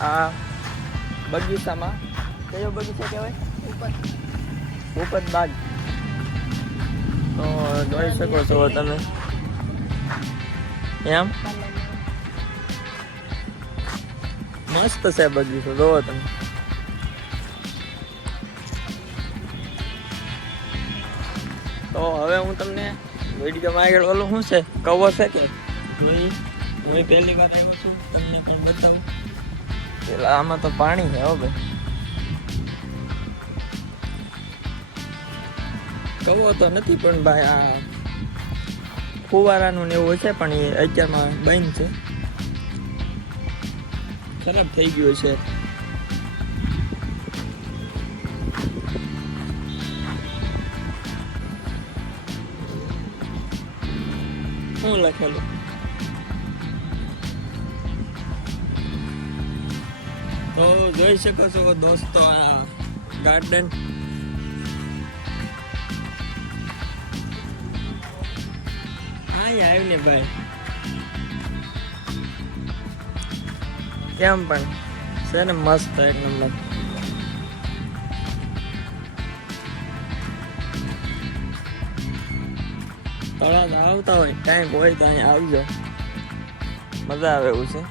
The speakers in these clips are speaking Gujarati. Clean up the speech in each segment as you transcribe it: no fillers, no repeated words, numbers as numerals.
આ બગીચામાં કયો બગીચો કહેવાય? ભૂપત બાગ. તો જોઈ શકો છો તમે એમ મસ્ત છે બગીચો, જોવો તમે. તો હવે હું તમને વિડીયોમાં આગળ ઓલું શું છે કવર છે કે જોઈ હું પહેલી વાર આવ્યો છું, તમને પણ બતાવું. પેલા આમાં તો પાણી છે હો ભાઈ, કવો તો નથી પણ ભાઈ આ ફુવારાનું ને એવું છે પણ એ અત્યારમાં બંધ છે, ખરાબ થઈ ગયું છે. શું લખેલું? તો જોઈ શકો છો દોસ્તો આ ગાર્ડન. આવ્યું ને ભાઈ, કેમ પણ છે ને મસ્ત એક નંબર. તળાવ આવતા હોય ટાઈમ હોય તો અહીંયા આવજો, મજા આવે એવું છે.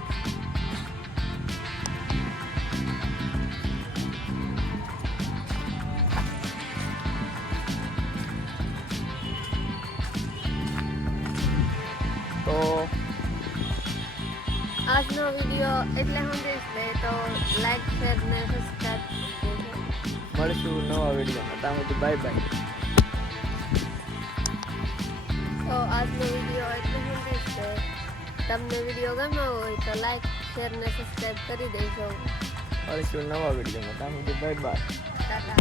તો આજનો વિડીયો એટલે હું દઈશ તો લાઈક શેર ને સબસ્ક્રાઇબ મળશું નવા વિડીયોમાં. ત્યાં સુધી બાય બાય. તો આજનો વિડીયો એટલે હું દઈશ તમને વિડીયો ગમ્યો હોય તો લાઈક શેર ને સબસ્ક્રાઇબ કરી દેજો. મળશું નવા વિડીયોમાં. ત્યાં સુધી બાય બાય. ટાટા.